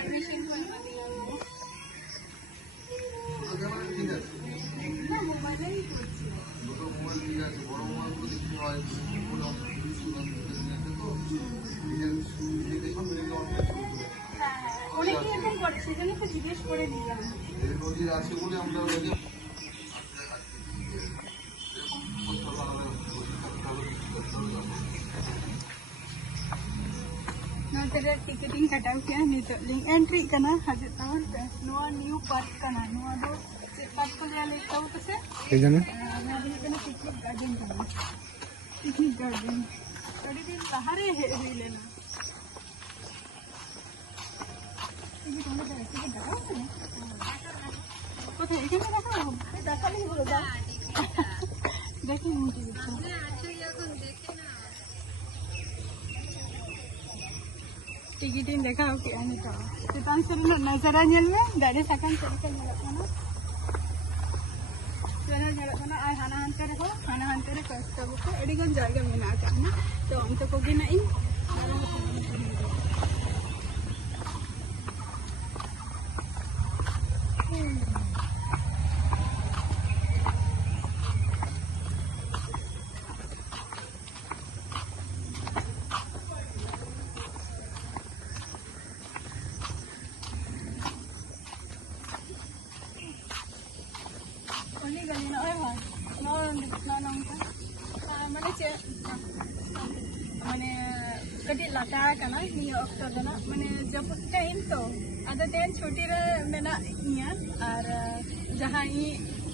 permission করে না দিলাম না মোবাইলেই করছি দুটো মোবাইল ঠিক আছে বড় মোবাইল তো দেখতে হয় কোনো অপশন তো অনেকে এরকম করে সেজন্য তো জিজ্ঞেস করে নিলাম এর নদীর আছে বলে আমরা तेरे टिकटिंग कटाव किया नहीं तो लिंक एंट्री करना हजर तमन पे नोआ न्यू पार्क करना नोआ दो पार्क को ले लेता हूँ तो से ये जाना मैं भी करना पिकनिक गार्डन करना पिकनिक गार्डन थोड़ी दिन बाहर है लेना टिकट होने का टिकट लगाओ ना कोठे এখানে রাখো দেখালেই হলো যা দেখি মুজি আপনি আছো এখন দেখে না टिकटिंग देखा ओके आने का चितान से नजरा नेल में दाड़ी साकान चलके नेलकना चला नेलकना आ हाना हानते रे हाना हानते रे कष्ट को एडिगन जायगा मेना काना तो अंत को गे नाई माने कटी लाटा कना निया ऑक्टो दना माने जब टाइम तो आधा दिन छुट्टी रे मेना निया और जहां ई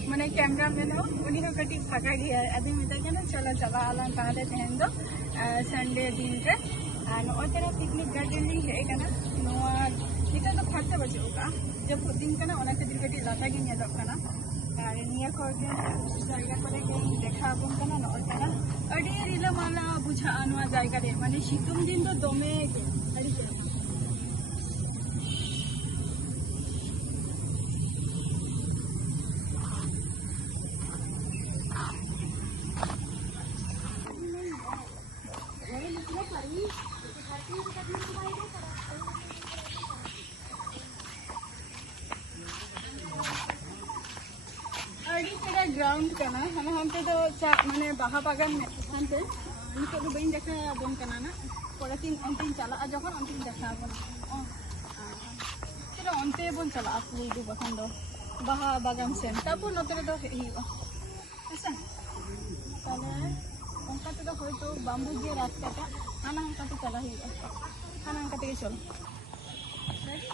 माने कैमरा में हो उनी हो कटी फाका गया आदि मिता के ना चला चला आला ताले तेन दो संडे दिन रे और ओतेरा पिकनिक गार्डन ली है कना नोआ निता तो खर्चा बचे होगा जब दिन कना ओना खातिर कटी लाटा के निया दो कना और निया को के जायगा करे के देखा बन कना न ओतेरा अड़ी रिला माला बुझा आनवा जायगा रे माने सितुम दिन तो दोमे के अड़ी ग्राउंड करना हम हमते तो माने बाहा बागान में हमते निको तो बइन देखा बन करना ना पड़ा तीन अंतिम चला जखन अंतिम देखा बन चलो अंते बन चला आपू दो बखन दो बाहा बागान से तापो नतरे दो हिवा ऐसा ताले उनका तो होय तो बाम्बू जे रास्ता का हाना हमका तो चला हिवा हाना हमका ते चलो रेडी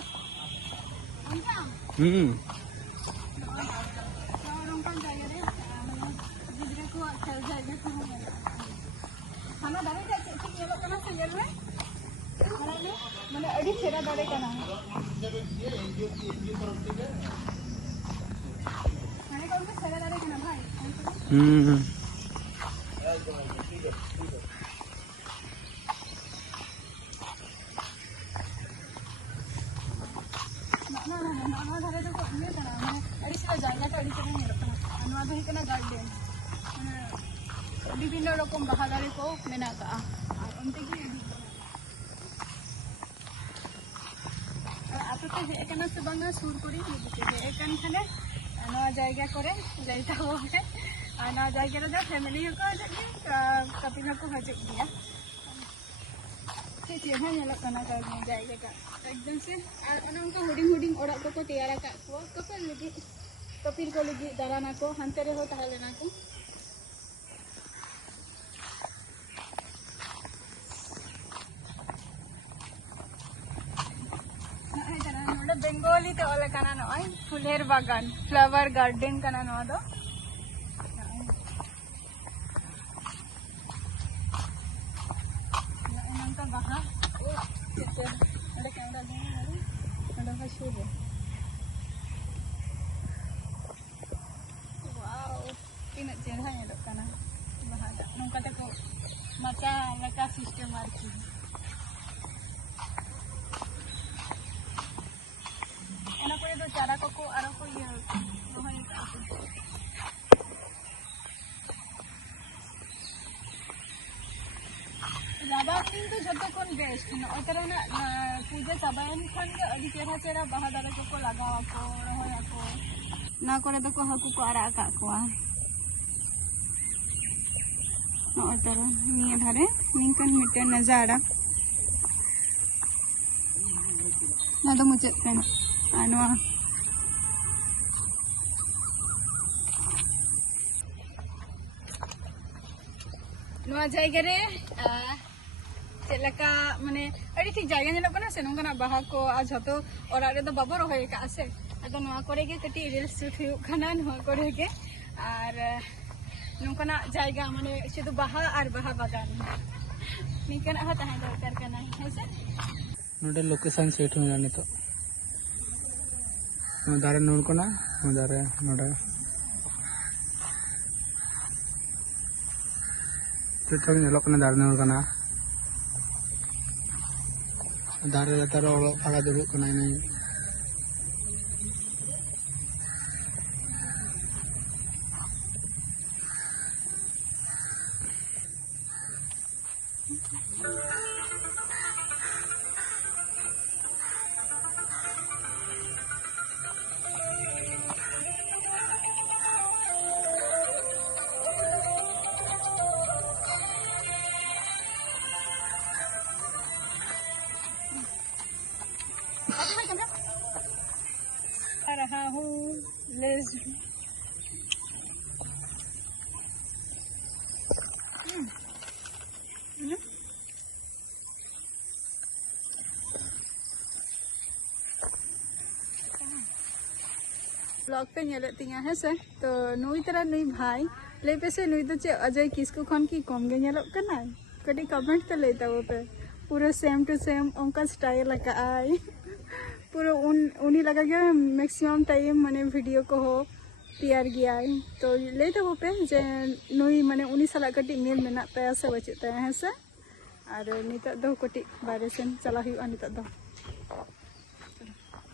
अंता खाना दारे का ठीक ये करना चाहिए में माने अड़ी छेरा दारे करना माने कौन का छेरा दारे करना भाई ना दारे तो ये करना माने अड़ी छेरा जायगा तो अड़ी छेरा नहीं रखना अनवा भी करना गार्डन विभिन्न रकम बाहा दारे को मेना का और उनते की आप तो हे एकना से बंगा सुर करी हे एकन खाने नवा जायगा करे जाइता हो है और नवा जायगा रे फैमिली को जाके कपिल को हजे दिया ठीक है ना लकना का जायगा का एकदम से और उनका हुडिंग हुडिंग ओड़ा को तैयार का को कपिल लगी कपिल को लगी दाराना को हंते रे हो ताले ना को बेंगोली तो वाला कना नॉय फुलेर बागान फ्लावर गार्डन कना नो दो नंका बाहा चित्र अरे कैमरा दे अरे का शो दे वाओ तीन चेहरा है लोग कना बाहा नंका तक मचा लका सिस्टम आरकी चारा को आरो को ये ज्यादा दिन तो जब तक बेस्ट नोतना पूजा चाबायन खान के अभी चेहरा चेहरा बाहा दारे को लगावा को रहोया को ना करे तो को हाकु को आरा का को नोतरा निया धारे निकन मिटे नजारा ना तो मुझे पेन आनवा नवा जायगा रे चलका माने अड़ी ठीक जायगा नेलो कना से नोंगना बाहा को आज हतो और आरे तो बाबो रहोय का आसे अदो नवा करे के कटी रील शूट हुई खाना नवा करे के और नोंगना जायगा माने शुधु बाहा और बाहा बागान निकन ह तहां दरकार कना हैसे नोडे लोकेशन सेट होना नितो दारे नोडकोना दारे नोडे तो नेलोकना दारे नोडकोना दारे लतार ओलो फागा दुबुग कना इनी रहा हूँ लेज ब्लॉग पे नेलतिया है से तो नुई तरह नुई भाई ले पे से नुई तो चे अजय किसको खन की कम गे नेलो कना कटी कमेंट तो लेता वो पे पूरा सेम टू सेम उनका स्टाइल लगा आई पूरा उन्हीं लगा गया मैक्सिमम टाइम माने वीडियो को हो तैयार गया है तो लेते वो पे जे नुई माने उन्हीं साला कटी मेल मेना तया से बचे तया है से और निता दो कटी बारे से चला हुआ निता दो